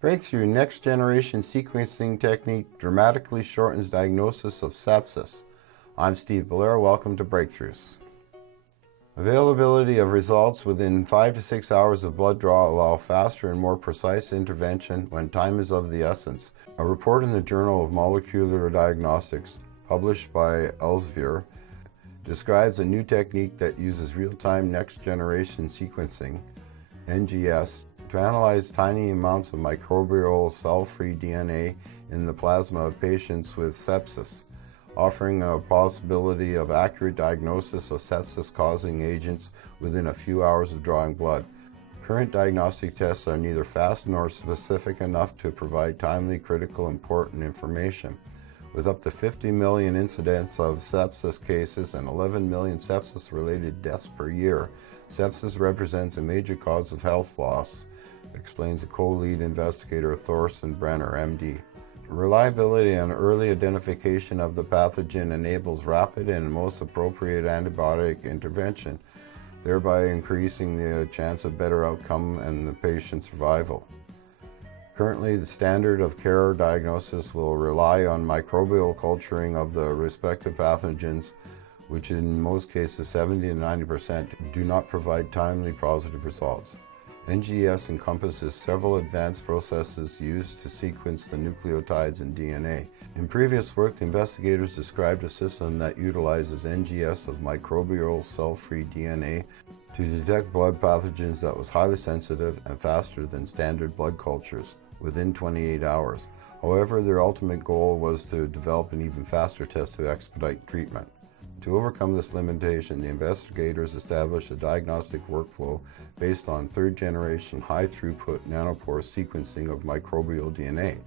Breakthrough next-generation sequencing technique dramatically shortens diagnosis of sepsis. I'm Steve Belair. Welcome to Breakthroughs. Availability of results within 5 to 6 hours of blood draw allow faster and more precise intervention when time is of the essence. A report in the Journal of Molecular Diagnostics, published by Elsevier, describes a new technique that uses real-time next-generation sequencing, NGS, to analyze tiny amounts of microbial cell-free DNA in the plasma of patients with sepsis, offering a possibility of accurate diagnosis of sepsis-causing agents within a few hours of drawing blood. Current diagnostic tests are neither fast nor specific enough to provide timely, critical, important information. With up to 50 million incidents of sepsis cases and 11 million sepsis-related deaths per year, sepsis represents a major cause of health loss, explains the co-lead investigator Thorsten Brenner, MD. Reliability and early identification of the pathogen enables rapid and most appropriate antibiotic intervention, thereby increasing the chance of better outcome and the patient survival. Currently, the standard of care diagnosis will rely on microbial culturing of the respective pathogens, which in most cases 70 to 90% do not provide timely positive results. NGS encompasses several advanced processes used to sequence the nucleotides in DNA. In previous work, the investigators described a system that utilizes NGS of microbial cell-free DNA to detect blood pathogens that was highly sensitive and faster than standard blood cultures within 28 hours. However, their ultimate goal was to develop an even faster test to expedite treatment. To overcome this limitation, the investigators established a diagnostic workflow based on third-generation high-throughput nanopore sequencing of microbial DNA.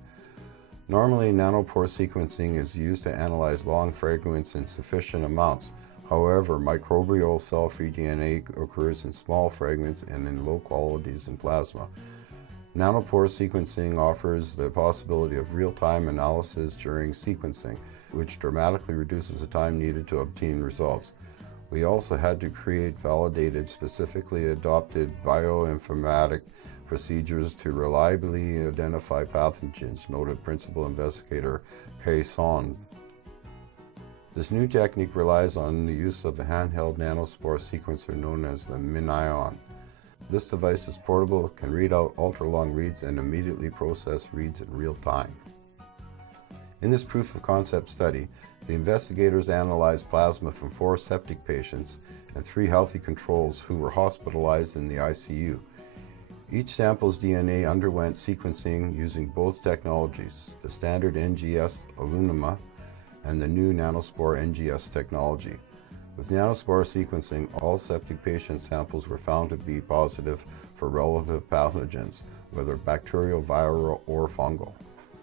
Normally, nanopore sequencing is used to analyze long fragments in sufficient amounts. However, microbial cell-free DNA occurs in small fragments and in low quantities in plasma. Nanopore sequencing offers the possibility of real-time analysis during sequencing, which dramatically reduces the time needed to obtain results. We also had to create validated, specifically adopted bioinformatic procedures to reliably identify pathogens, noted principal investigator Kay Son. This new technique relies on the use of a handheld nanospore sequencer known as the MinION. This device is portable, can read out ultra-long reads, and immediately process reads in real time. In this proof of concept study, the investigators analyzed plasma from 4 septic patients and 3 healthy controls who were hospitalized in the ICU. Each sample's DNA underwent sequencing using both technologies, the standard NGS Illumina and the new Nanospore NGS technology. With nanospore sequencing, all septic patient samples were found to be positive for relative pathogens, whether bacterial, viral, or fungal.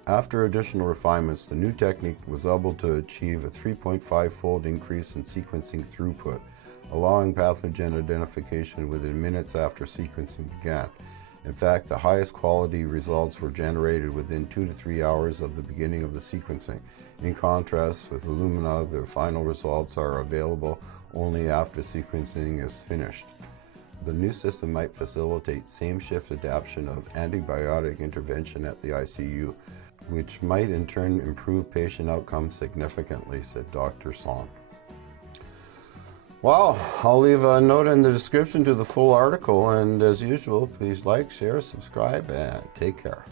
After additional refinements, the new technique was able to achieve a 3.5-fold increase in sequencing throughput, allowing pathogen identification within minutes after sequencing began. In fact, the highest quality results were generated within 2 to 3 hours of the beginning of the sequencing. In contrast, with Illumina, the final results are available only after sequencing is finished. The new system might facilitate same-shift adaptation of antibiotic intervention at the ICU, which might in turn improve patient outcomes significantly, said Dr. Son. Well, I'll leave a note in the description to the full article, and as usual, please like, share, subscribe, and take care.